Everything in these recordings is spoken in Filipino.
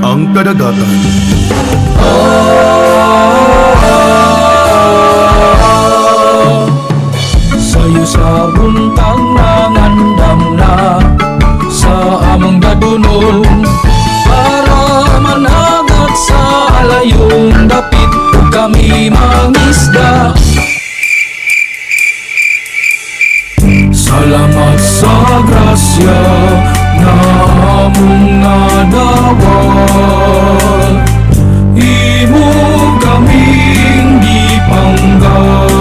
ang kadagatan. Sayo sa buntag nangandam na sa among dadunol, para managat sa alayong dapit ug kami mangisda. Salamat sa grasya na among nadawat, imo kaming gipanggat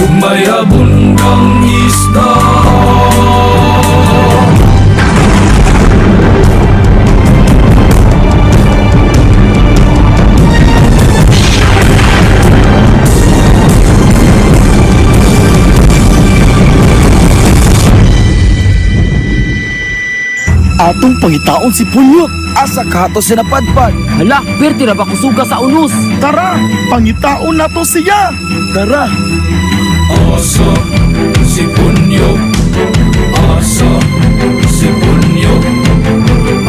ug may abundang isda. Atong pangitaon si Punyot. Asa kato siya napadpad. Hala, perti na ba kusuga sa unos? Tara, pangitaon nato siya. Tara. Asa si Punyo, asa si Punyo,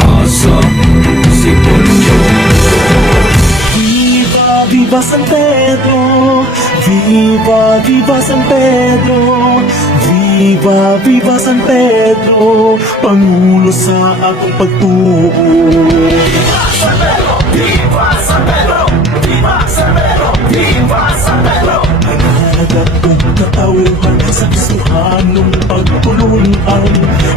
asa si Punyo. Viva, viva San Pedro! Viva, viva San Pedro! Viva, viva San Pedro! Pangulo sa atong pagtuo. Viva San Pedro! Viva San Pedro! Viva San Pedro! Viva San Pedro! Nanagat og katawhan sa Kristohanong pagtulungan,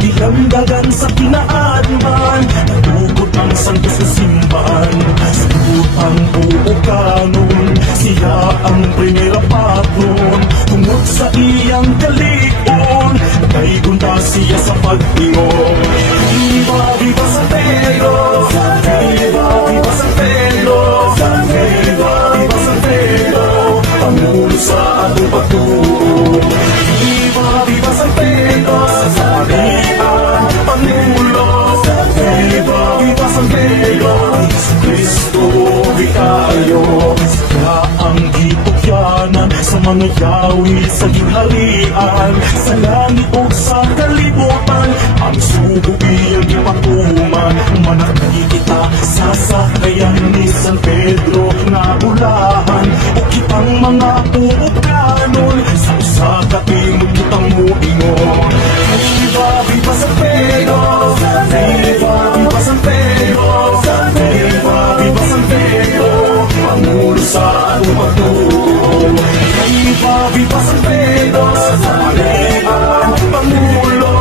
ilandagan sa kinaadman, natugod ang santos na simbahan, sagot ang buo kanon, siya ang primera patron, tungod sa iyang kalikon, kay gunta siya sa pag-iong. Viva, viva San Pedro! Viva, viva San Pedro! Viva, viva San Pedro! Pangulo sa atong pagtuo. Viva, viva San Pedro! Sa parian, Pangulo. Viva, viva San Pedro! Sa Cristo, vikaryo. Siya ang gitukyanan sa mga yawi sa gingharian, sa langit o sa kalibutan. Ang sugo iyang ipatuman, manakay kita sa sakayan ni San Pedro nga ulahan, o kitang mga puukanon sa usa ka tingog kitang muingon. Viva, viva San Pedro! Viva, viva San Pedro! Viva, viva San Pedro! Pangulo sa atong pagtuo. Viva, viva San Pedro! Sa parian, Pangulo.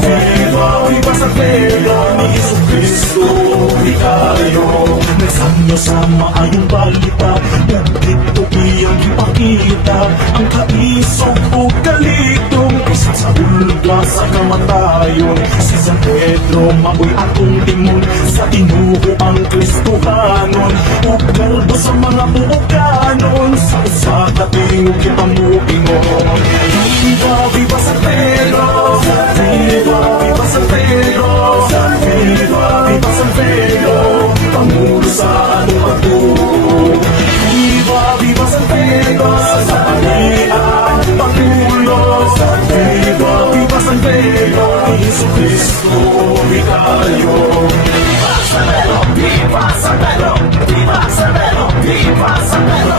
Viva, viva San Pedro! Ni Jesucristo, vikaryo. Nagsanyo sa maayong balita, ug dito iyang ipakita ang kaisog o kaligtong isa sa ulga sa kamatayon. Si San Pedro maoy atong timon, sa tinuo ang Kristohanon, ug kalbo sa mga buokanon, sa usa ka tingog kita muingon. Viva, viva San Pedro! Viva, viva San Pedro! Viva, viva San Pedro! Pangulo sa atong pagtuo. Viva, viva San Pedro! Sa parian, Pangulo. Viva, viva San Pedro! Jesucristo, vikaryo. Viva San Pedro! Viva San Pedro! Viva San Pedro! Viva San Pedro!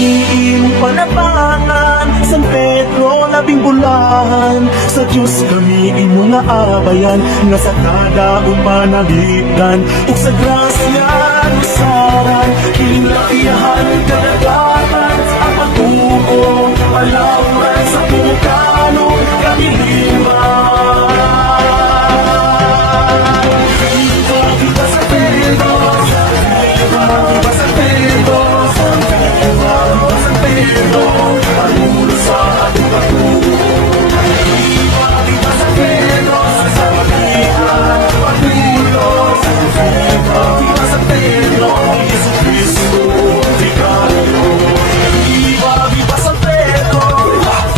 Iyong panabangan, San Pedro, labing bulahan, sa Diyos kami inyong naabayan, nga sa kada umanabigan, ug sa grasya nusaran, kinlakihan kadagatan, ang pagtuo, palawran sa pukano, kamiliman. Viva, viva San Pedro! Viva, viva San Pedro! Viva, viva San Pedro! Pangulo sa ating pagtuo. Viva, viva San Pedro! Sa parian, Pangulo. Viva, viva San Pedro! Jesucristo, vikaryo. Viva, viva San Pedro!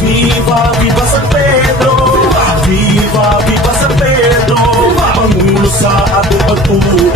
Viva, viva San Pedro! Viva, viva San Pedro! Pangulo sa ating pagtuo.